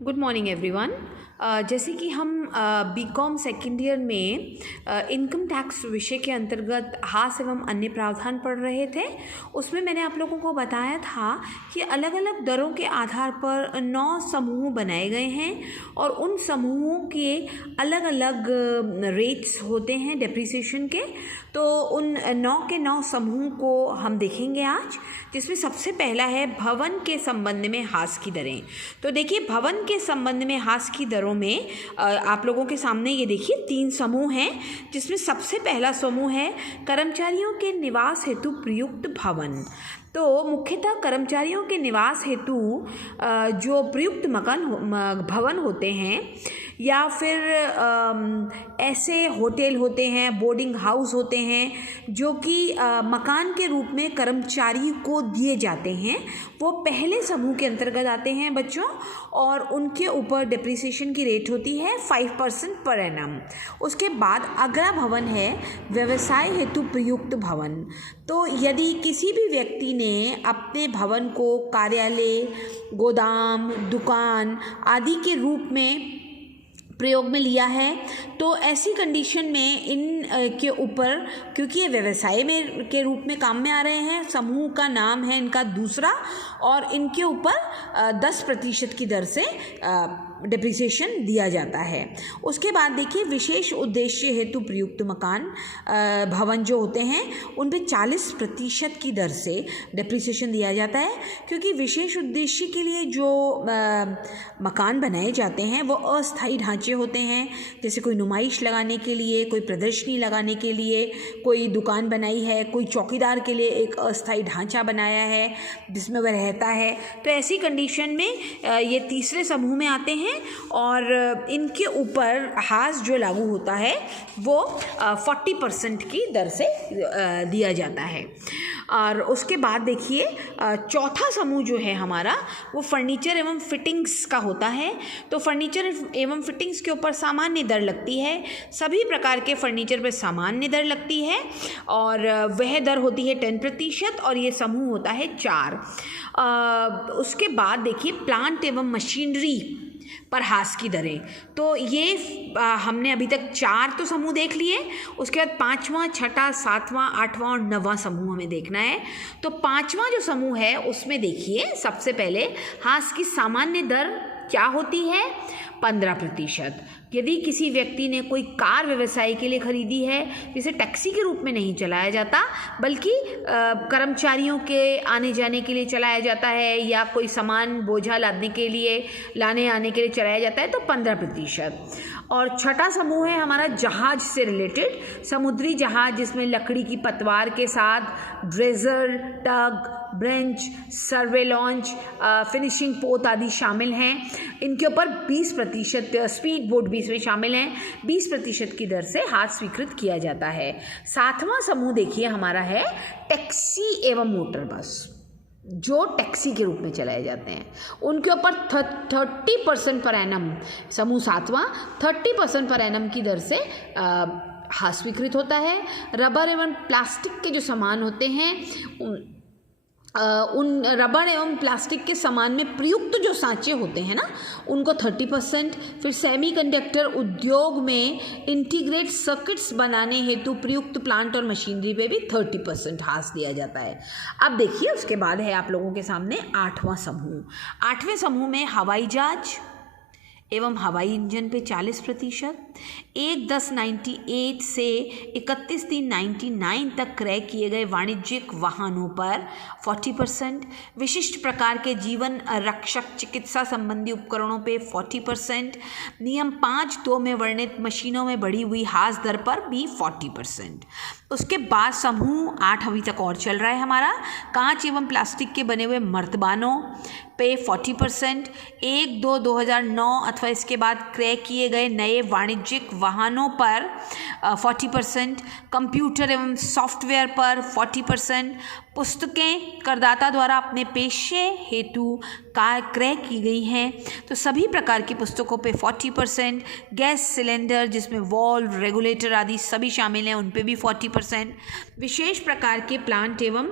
Good morning everyone. जैसे कि हम बीकॉम सेकेंड ईयर में इनकम टैक्स विषय के अंतर्गत हास एवं अन्य प्रावधान पढ़ रहे थे, उसमें मैंने आप लोगों को बताया था कि अलग अलग दरों के आधार पर 9 समूह बनाए गए हैं और उन समूहों के अलग अलग रेट्स होते हैं डेप्रिसिएशन के। तो उन 9 के 9 समूह को हम देखेंगे आज, जिसमें सबसे पहला है भवन के संबंध में हास की दरें। तो देखिए, भवन के संबंध में हास की दरों में आप लोगों के सामने ये देखिए 3 समूह हैं, जिसमें सबसे पहला समूह है कर्मचारियों के निवास हेतु प्रयुक्त भवन। तो मुख्यतः कर्मचारियों के निवास हेतु जो प्रयुक्त भवन होते हैं या फिर ऐसे होटल होते हैं, बोर्डिंग हाउस होते हैं जो कि मकान के रूप में कर्मचारी को दिए जाते हैं, वो पहले समूह के अंतर्गत आते हैं बच्चों, और उनके ऊपर डिप्रिसिएशन की रेट होती है 5% पर एनम। उसके बाद अगला भवन है व्यवसाय हेतु प्रयुक्त भवन। तो यदि किसी भी व्यक्ति ने अपने भवन को कार्यालय, गोदाम, दुकान आदि के रूप में प्रयोग में लिया है, तो ऐसी कंडीशन में इन के ऊपर, क्योंकि ये व्यवसाय में के रूप में काम में आ रहे हैं, समूह का नाम है इनका दूसरा, और इनके ऊपर 10% की दर से डिप्रिसिएशन दिया जाता है। उसके बाद देखिए, विशेष उद्देश्य हेतु प्रयुक्त मकान भवन जो होते हैं उन पे 40% की दर से डिप्रिसिएशन दिया जाता है, क्योंकि विशेष उद्देश्य के लिए जो मकान बनाए जाते हैं वो अस्थायी ढांचे होते हैं। जैसे कोई नुमाइश लगाने के लिए, कोई प्रदर्शनी लगाने के लिए, कोई दुकान बनाई है, कोई चौकीदार के लिए एक अस्थायी ढांचा बनाया है जिसमें वह रहता है। तो ऐसी कंडीशन में ये तीसरे समूह में आते हैं और इनके ऊपर हास जो लागू होता है वो 40% की दर से दिया जाता है। और उसके बाद देखिए, चौथा समूह जो है हमारा वो फर्नीचर एवं फिटिंग्स का होता है। तो फर्नीचर एवं फिटिंग्स के ऊपर सामान्य दर लगती है, सभी प्रकार के फर्नीचर पर सामान्य दर लगती है और वह दर होती है 10% और ये समूह होता है 4। उसके बाद देखिए, प्लांट एवं मशीनरी पर हास की दरें। तो ये हमने अभी तक 4 तो समूह देख लिए, उसके बाद 5वां, 6वां, 7वां, 8वां और 9वां समूह हमें देखना है। तो 5वां जो समूह है उसमें देखिए, सबसे पहले हास की सामान्य दर क्या होती है? 15%। यदि किसी व्यक्ति ने कोई कार व्यवसाय के लिए खरीदी है, जिसे टैक्सी के रूप में नहीं चलाया जाता बल्कि कर्मचारियों के आने जाने के लिए चलाया जाता है, या कोई सामान बोझा लाने आने के लिए चलाया जाता है, तो 15%। और 6वां समूह है हमारा जहाज से रिलेटेड, समुद्री जहाज जिसमें लकड़ी की पतवार के साथ ड्रेजर, टग, ब्रेंच, सर्वे लॉन्च, फिनिशिंग पोत आदि शामिल हैं। इनके ऊपर 20%, स्पीड बोट भी इसमें शामिल हैं, 20% की दर से हाथ स्वीकृत किया जाता है। 7वां समूह देखिए हमारा है टैक्सी एवं मोटर बस, जो टैक्सी के रूप में चलाए जाते हैं, उनके ऊपर 30% पर एनम, समूह 7वां 30% पर एनम की दर से हाथ स्वीकृत होता है। रबर एवं प्लास्टिक के जो सामान होते हैं, उन रबर एवं प्लास्टिक के सामान में प्रयुक्त जो सांचे होते हैं ना, उनको 30%। फिर सेमीकंडक्टर उद्योग में इंटीग्रेट सर्किट्स बनाने हेतु प्रयुक्त प्लांट और मशीनरी पे भी 30% हास दिया जाता है। अब देखिए, उसके बाद है आप लोगों के सामने 8वां समूह। 8वें समूह में हवाई जहाज एवं हवाई इंजन पे 40%, 1/10/98 से 31/3/99 तक क्रय किए गए वाणिज्यिक वाहनों पर 40%, विशिष्ट प्रकार के जीवन रक्षक चिकित्सा संबंधी उपकरणों पे 40%, नियम 5(2) में वर्णित मशीनों में बढ़ी हुई हास दर पर भी 40%। उसके बाद समूह 8 अभी तक और चल रहा है हमारा, कांच एवं प्लास्टिक के बने हुए मर्तबानों पे 40%, 1/2/2009 अथवा इसके बाद क्रय किए गए नए वाणिज्यिक वाहनों पर 40%, कंप्यूटर एवं सॉफ्टवेयर पर 40%, पुस्तकें करदाता द्वारा अपने पेशे हेतु क्रय की गई हैं तो सभी प्रकार की पुस्तकों पे 40%, गैस सिलेंडर जिसमें वॉल्व, रेगुलेटर आदि सभी शामिल हैं उन पे भी 40%, विशेष प्रकार के प्लांट एवं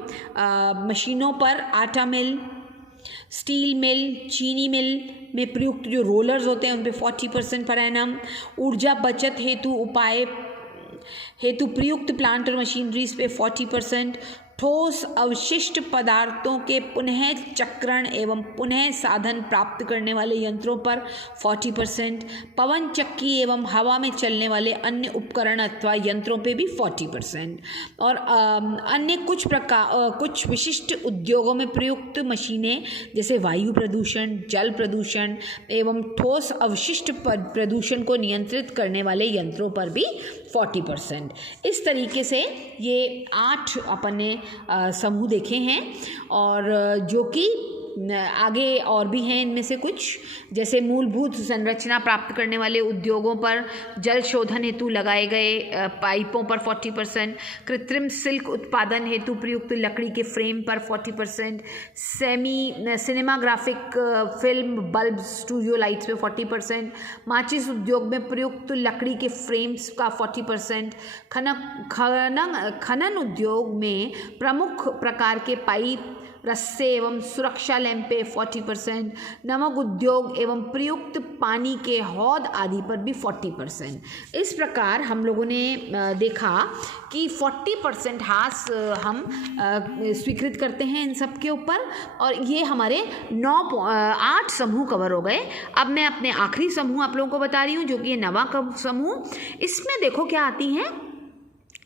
मशीनों पर आटा मिल, स्टील मिल, चीनी मिल में प्रयुक्त जो रोलर्स होते हैं उन पे 40% पर एनम। ऊर्जा बचत हेतु प्रयुक्त प्लांट और मशीनरीज पे 40%। ठोस अवशिष्ट पदार्थों के पुनः चक्रण एवं पुनः साधन प्राप्त करने वाले यंत्रों पर 40%। पवन चक्की एवं हवा में चलने वाले अन्य उपकरण अथवा यंत्रों पे भी 40%। और अन्य कुछ विशिष्ट उद्योगों में प्रयुक्त मशीनें जैसे वायु प्रदूषण, जल प्रदूषण एवं ठोस अवशिष्ट प्रदूषण को नियंत्रित करने वाले यंत्रों पर भी 40%। इस तरीके से ये 8 अपन ने समूह देखे हैं, और जो कि आगे और भी हैं इनमें से कुछ, जैसे मूलभूत संरचना प्राप्त करने वाले उद्योगों पर, जल शोधन हेतु लगाए गए पाइपों पर 40%, कृत्रिम सिल्क उत्पादन हेतु प्रयुक्त लकड़ी के फ्रेम पर 40%, सिनेमाग्राफिक फिल्म बल्ब स्टूडियो लाइट्स पे 40%, माचिस उद्योग में प्रयुक्त लकड़ी के फ्रेम्स का 40%, खनन उद्योग में प्रमुख प्रकार के पाइप, रस्से एवं सुरक्षा लैंप पे 40%, नमक उद्योग एवं प्रयुक्त पानी के हौद आदि पर भी 40%। इस प्रकार हम लोगों ने देखा कि 40% हास हम स्वीकृत करते हैं इन सब के ऊपर, और ये हमारे 8 समूह कवर हो गए। अब मैं अपने आखिरी समूह आप लोगों को बता रही हूँ, जो कि ये 9वां समूह। इसमें देखो क्या आती हैं,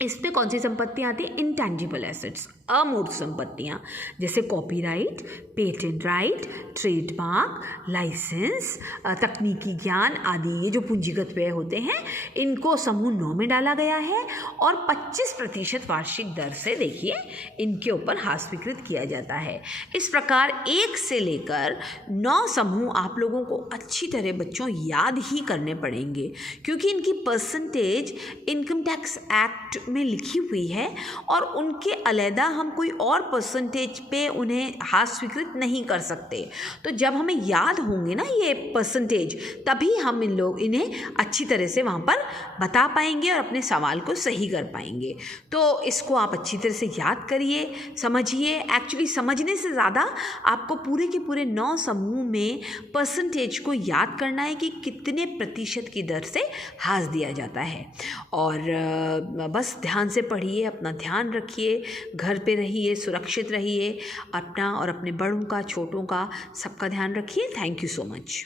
इसमें कौन सी संपत्तियाँ आती हैं? इंटैंजिबल एसेट्स, अमूर्त संपत्तियाँ, जैसे copyright, patent right, trademark, licence, तकनीकी ज्ञान आदि, ये जो पूंजीगत व्यय होते हैं इनको समूह 9 में डाला गया है, और 25% वार्षिक दर से देखिए इनके ऊपर हास स्वीकृत किया जाता है। इस प्रकार 1 से लेकर 9 समूह आप लोगों को अच्छी तरह बच्चों याद ही करने पड़ेंगे, क्योंकि इनकी परसेंटेज इनकम टैक्स एक्ट में लिखी हुई है, और उनके अलहदा हम कोई और परसेंटेज पे उन्हें हास स्वीकृत नहीं कर सकते। तो जब हमें याद होंगे ना ये परसेंटेज, तभी हम इन्हें अच्छी तरह से वहाँ पर बता पाएंगे और अपने सवाल को सही कर पाएंगे। तो इसको आप अच्छी तरह से याद करिए, समझिए। एक्चुअली समझने से ज़्यादा आपको पूरे के पूरे 9 समूह में परसेंटेज को याद करना है कि कितने प्रतिशत की दर से हास दिया जाता है। और बस ध्यान से पढ़िए, अपना ध्यान रखिए, घर पे रहिए, सुरक्षित रहिए, अपना और अपने बड़ों का, छोटों का, सबका ध्यान रखिए। Thank you so much.